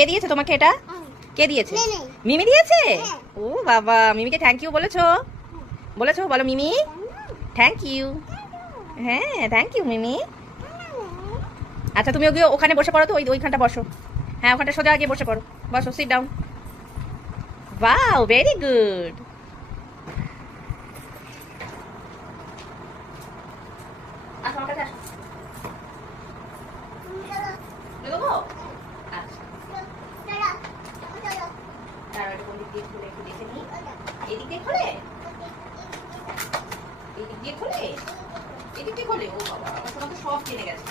কে দিয়েছে তোমাকে এটা? কে দিয়েছে? মিমি দিয়েছে। ও বাবা, মিমিকে থ্যাংক ইউ বলেছো? বলেছো? বলো মিমি থ্যাংক ইউ। হ্যাঁ থ্যাংক ইউ মিমি। আচ্ছা তুমি ওখানে বসে পড়ো তো, ওইখানটা বসো। হ্যাঁ ওখানটা সোজা গিয়ে বসে পড়ো, বসো, sit down. Wow very good. আসো আমার কাছে আসো। দেবো? আচ্ছা তার কোন দিক দিয়ে খুলে একটু দেখে নিই। এদিক দিয়ে খোলে, এদিক দিয়ে খোলে, এদিক দিয়ে খোলে। ও বাবা, আমার তো সব কিনে গেছে।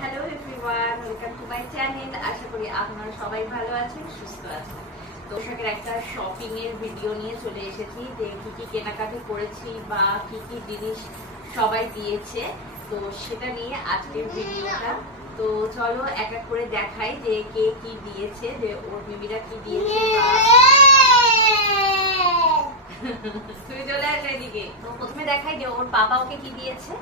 Hello everyone, welcome to my channel. আশা করি আপনারা সবাই ভালো আছেন, সুস্থ আছেন। তো পোশাকের একটা শপিং এর ভিডিও নিয়ে চলে এসেছি, যে কি কি কেনাকাটি করেছি বা কি কি জিনিস সবাই দিয়েছে, তো সেটা নিয়ে আজকের ভিডিওটা। তো চলো এক এক করে দেখাই যে কে কি দিয়েছে, যে ওর মিমিরা কি দিয়েছে। তুই চলে আসবে এদিকে। তো প্রথমে দেখাই যে ওর বাবা ওকে কি দিয়েছে,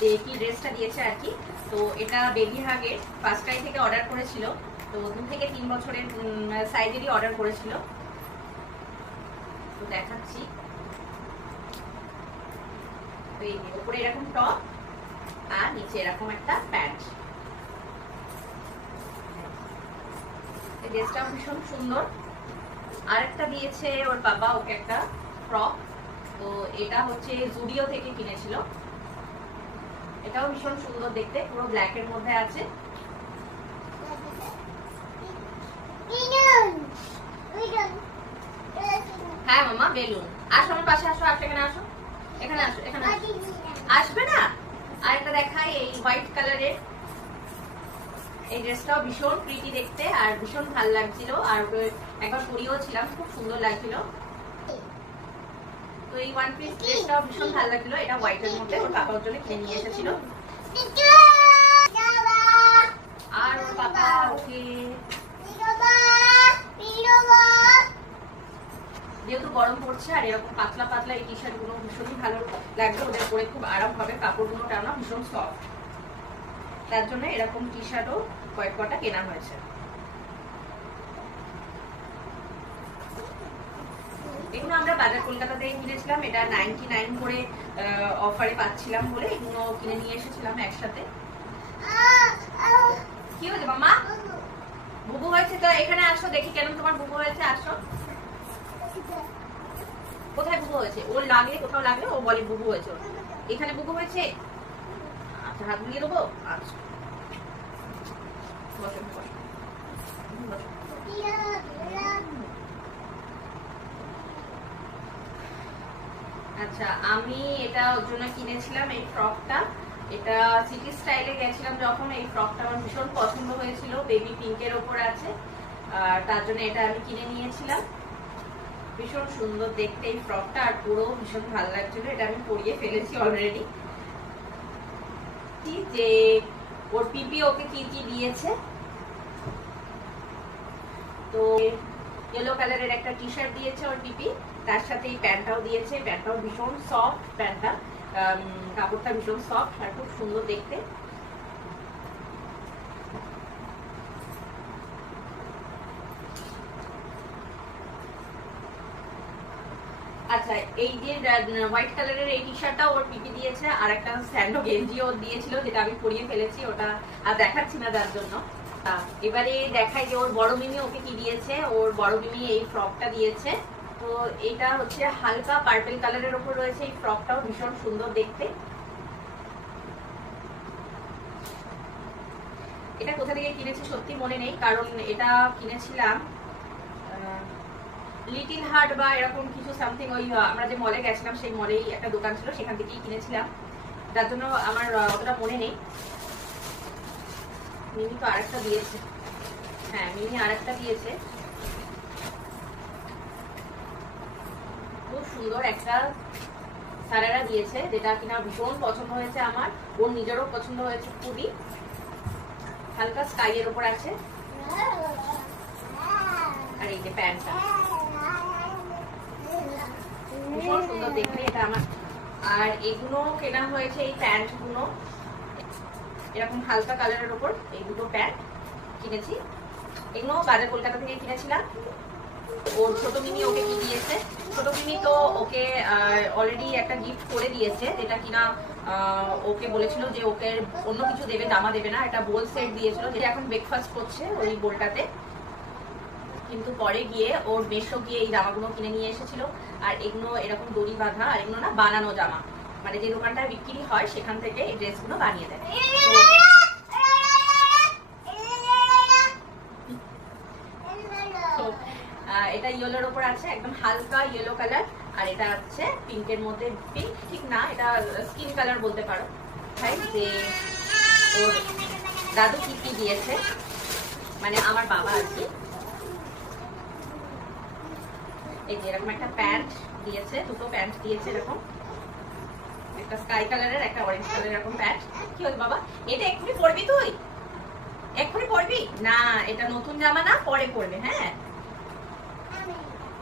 যে কি ড্রেসটা দিয়েছে আর কি। তো এটা বেবি হাগের ফার্স্ট ক্রাই থেকে অর্ডার করেছিল, তো 2 থেকে 3 বছরের সাইজেরই অর্ডার করেছিল। তো দেখাচ্ছি, তো এই উপরে এরকম টপ আর নিচে এরকম একটা প্যান্ট। এই ড্রেসটাও ভীষণ সুন্দর। আরেকটা দিয়েছে ওর বাবা ওকে একটা ফ্রক, তো এটা হচ্ছে জুডিও থেকে কিনেছিল। এটাও ভীষণ সুন্দর দেখতে, পুরো ব্ল্যাক এর মধ্যে আছে। হ্যাঁ মামা বেলুন। আসো আমার পাশে আসো, আসো এখানে আসো, এখানে আসো, এখানে আসবে না। আরেকটা দেখাই, এই হোয়াইট কালারের এই ড্রেসটাও ভীষণ প্রিটি দেখতে আর ভীষণ ভালো লাগছিল, আর একবার পরিয়েও ছিলাম, খুব সুন্দর লাগছিল। তো এই ওয়ান পিস ড্রেসটাও ভীষণ ভালো লাগছিল, এটা হোয়াইটের মধ্যে ওর বাবার জন্য কিনে নিয়ে এসেছিল। আর ওর বাবা ওকে যেহেতু গরম পড়ছে আর এরকম পাতলা পাতলা এই টি শার্ট গুলো ভীষণই ভালো লাগবে, ওদের পরে খুব আরাম হবে, কাপড়গুলো টানা ভীষণ সফট, তার জন্য এরকম টি শার্টও কয়েক কটা কেনা হয়েছে। এগুলো আমরা বাজার কলকাতা থেকে কিনেছিলাম, এটা 99 করে অফারে পাচ্ছিলাম বলে এগুলো কিনে নিয়ে এসেছিলাম একসাথে। কি হয়েছে মামা? বুবু হয়েছে? তো এখানে আসো দেখি কেন তোমার বুবু হয়েছে, আসো। কোথায় বুবু হয়েছে? ওর লাগলে, কোথাও লাগলে ও বলে বুবু হয়েছে। এখানে বুবু হয়েছে। আচ্ছা হাত বুলিয়ে দেবো। আচ্ছা বসো বসো। আচ্ছা আমি এটা ওর জন্য কিনেছিলাম এই ফ্রকটা। এটা সিটি স্টাইলে গেছিলাম যখন, এই ফ্রকটা আমার ভীষণ পছন্দ হয়েছিল, বেবি পিঙ্কের ওপর আছে, আর তার জন্য এটা আমি কিনে নিয়েছিলাম। ভীষণ সুন্দর দেখতে এই ফ্রকটা, আর পুরো ভীষণ ভালো লাগছিল। এটা আমি পরিয়ে ফেলেছি অলরেডি। যে ওর পিপি ওকে কি কি দিয়েছে, তো ইয়েলো কালারের একটা টি শার্ট দিয়েছে ওর পিপি, তার সাথে এই প্যান্টটাও দিয়েছে। প্যান্টটাও ভীষণ সফট, প্যান্টটা কাপড়টা ভীষণ সফট আর খুব সুন্দর দেখতে। আচ্ছা এই যে হোয়াইট কালারের এই টি শার্টটা ওর পিপি দিয়েছে, আর একটা স্যান্ডো গেঞ্জি ও দিয়েছিল, যেটা আমি পরিয়ে ফেলেছি, ওটা আর দেখাচ্ছি না যার জন্য। এবারে দেখাই যে ওর বড় মিমি ওকে কি দিয়েছে। ওর বড় মিমি এই ফ্রকটা দিয়েছে, তো এটা হচ্ছে হালকা পার্পল কালারের উপর রয়েছে। এই ফ্রকটাও ভীষণ সুন্দর দেখতে। এটা কোথা থেকে কিনেছি সত্যি মনে নেই, কারণ এটা কিনেছিলাম লিটিল হার্ট বা এরকম কিছু সামথিং, ওই আমরা যে মলে গেছিলাম সেই মলেই একটা দোকান ছিল, সেখান থেকেই কিনেছিলাম, তার জন্য আমার অতটা মনে নেই। মিমি তো আরেকটা দিয়েছে, হ্যাঁ মিমি আরেকটা দিয়েছে, খুব সুন্দর একটা সারারা দিয়েছে, যেটা কিনা ভীষণ পছন্দ হয়েছে আমার, ওর নিজেরও পছন্দ হয়েছে খুবই। হালকা স্কাই এর উপর আছে। আর এই যে প্যান্টটা ভীষণ সুন্দর দেখতে এটা আমার। আর এগুলো কেনা হয়েছে, এই প্যান্ট গুলো এরকম হালকা কালারের উপর, এই দুটো প্যান্ট কিনেছি। এগুলো বাজার কলকাতা থেকে কিনেছিলাম। ওর ছোট মিনি ওকে কি দিয়েছে, ছোট মিনি তো ওকে অলরেডি একটা গিফট করে দিয়েছে, যেটা কিনা ওকে বলেছিল যে ওকে অন্য কিছু দেবে, জামা দেবে না, একটা বোল সেট দিয়েছিল, যেটা এখন ব্রেকফাস্ট করছে ওই বোলটাতে। কিন্তু পরে গিয়ে ওর মেশো গিয়ে এই জামাগুলো কিনে নিয়ে এসেছিল। আর এগুলো এরকম দড়ি বাঁধা, আর এগুলো না বানানো জামা, মানে যে দোকানটায় বিক্রি হয় সেখান থেকে এই ড্রেসগুলো বানিয়ে দেয়। এটা ইয়েলোর উপর আছে, একদম হালকা ইয়েলো কালার। আর এটা হচ্ছে পিঙ্কের মধ্যে, পিঙ্ক ঠিক না, এটা স্কিন কালার বলতে পারো। তাই যে ওর দাদু কি কি দিয়েছে, মানে আমার বাবা আর কি। এই যে এরকম একটা প্যান্ট দিয়েছে, দুটো প্যান্ট দিয়েছে এরকম, একটা স্কাই কালারের, একটা অরেঞ্জ কালারের এরকম প্যান্ট। কি হল বাবা, এটা এক্ষুনি পরবি তুই? এক্ষুনি পরবি না, এটা নতুন জামা না, পরে পরবে। হ্যাঁ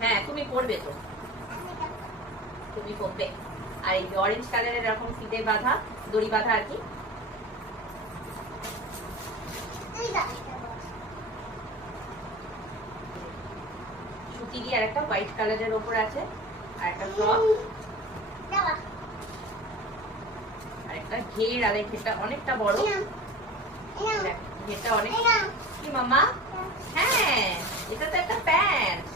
হ্যাঁ তুমি পরবে তো, তুমি পরবে। আর এই যে অরেঞ্জ কালারের এরকম ফিতে বাঁধা, দড়ি বাঁধা আর কি। সুতি দিয়ে আর একটা হোয়াইট কালারের ওপর আছে, আর একটা ফ্রক, আর একটা ঘের। আর এই ঘেরটা অনেকটা বড়, ঘেরটা অনেক। কি মামা? হ্যাঁ এটা তো একটা প্যান্ট।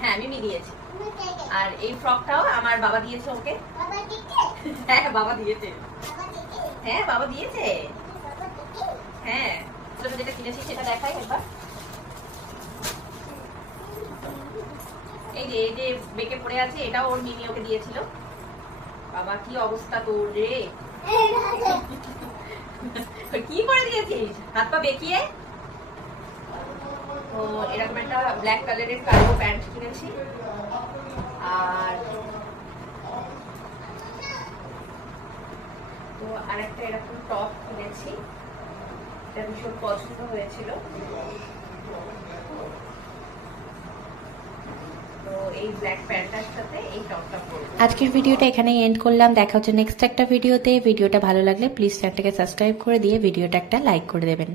হ্যাঁ মিমি দিয়েছে। আর এই ফ্রকটাও আমার বাবা দিয়েছে ওকে। হ্যাঁ বাবা দিয়েছে। হ্যাঁ বাবা দিয়েছে। হ্যাঁ যেটা কিনেছি সেটা দেখাই একবার। এই যে বেঁকে পড়ে আছে, এটাও ওর মিমি ওকে দিয়েছিল। বাবা কি অবস্থা তোর রে, কি করে দিয়েছিস হাত পা বেঁকিয়ে? তো এরকম একটা ব্ল্যাক কালারের কার্গো প্যান্ট কিনেছি। আর তো আরেকটা এরকম টপ কিনেছি, এটা ভীষণ পছন্দ হয়েছিল। আজকের ভিডিওটা এখানেই এন্ড করলাম। দেখা হচ্ছে নেক্সট একটা ভিডিওতে। ভিডিওটা ভালো লাগলে প্লিজ চ্যানেলটাকে সাবস্ক্রাইব করে দিয়ে ভিডিওটা একটা লাইক করে দেবেন।